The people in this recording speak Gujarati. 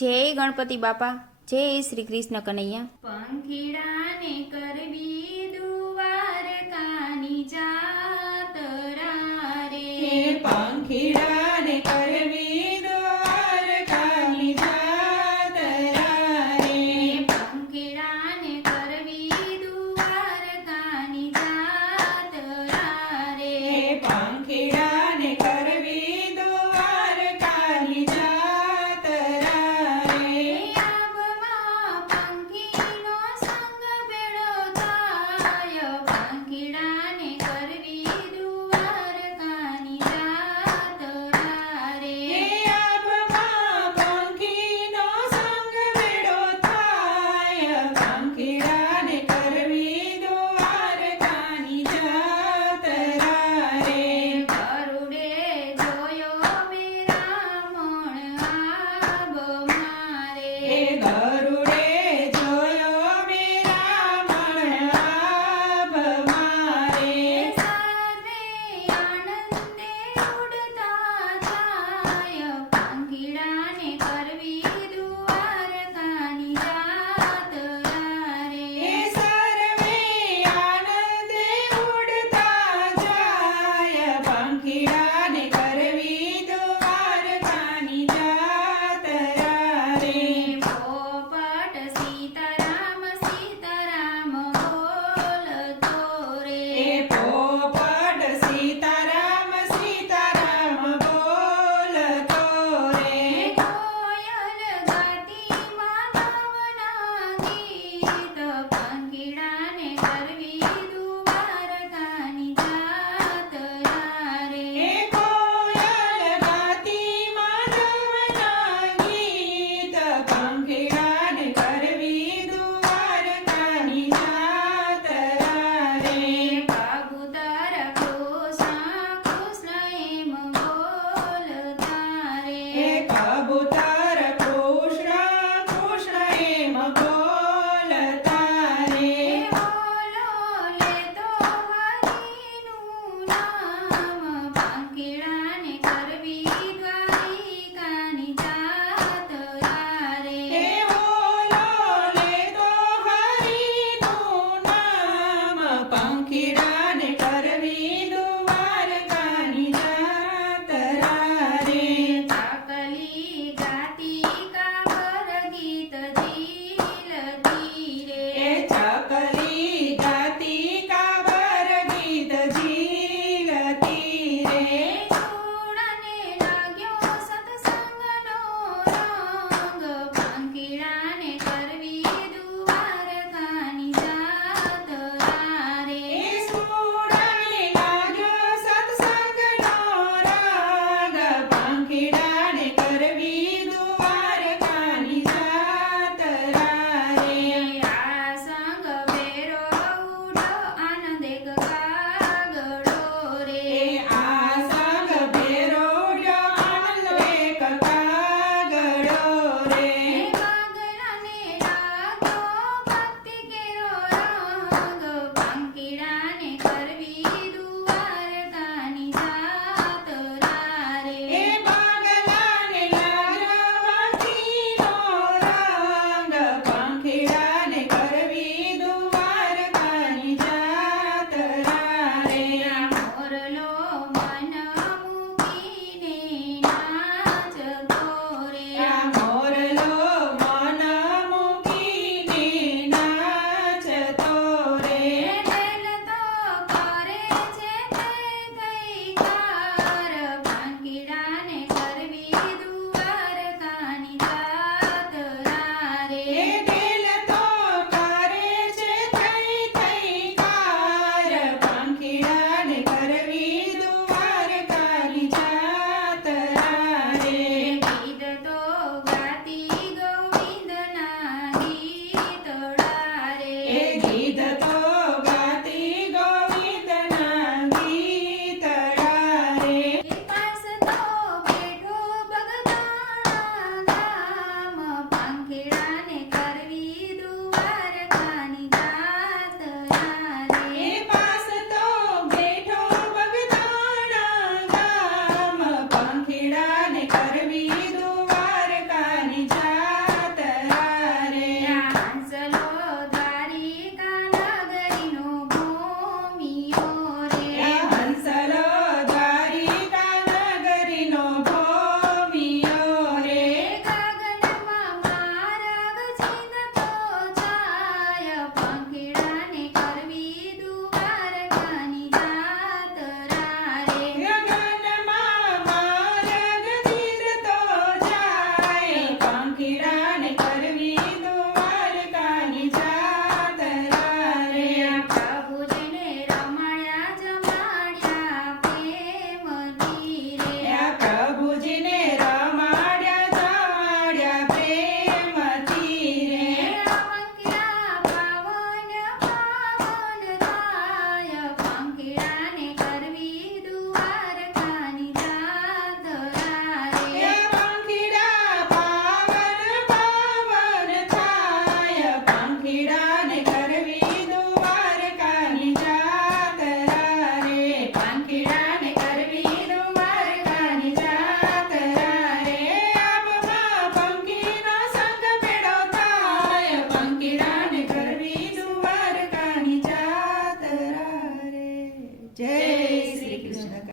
જય ગણપતિ બાપા જય શ્રી કૃષ્ણ કનૈયા. પંખીડાને કરવી દુવાર કાની જાતરા રે પંખીડા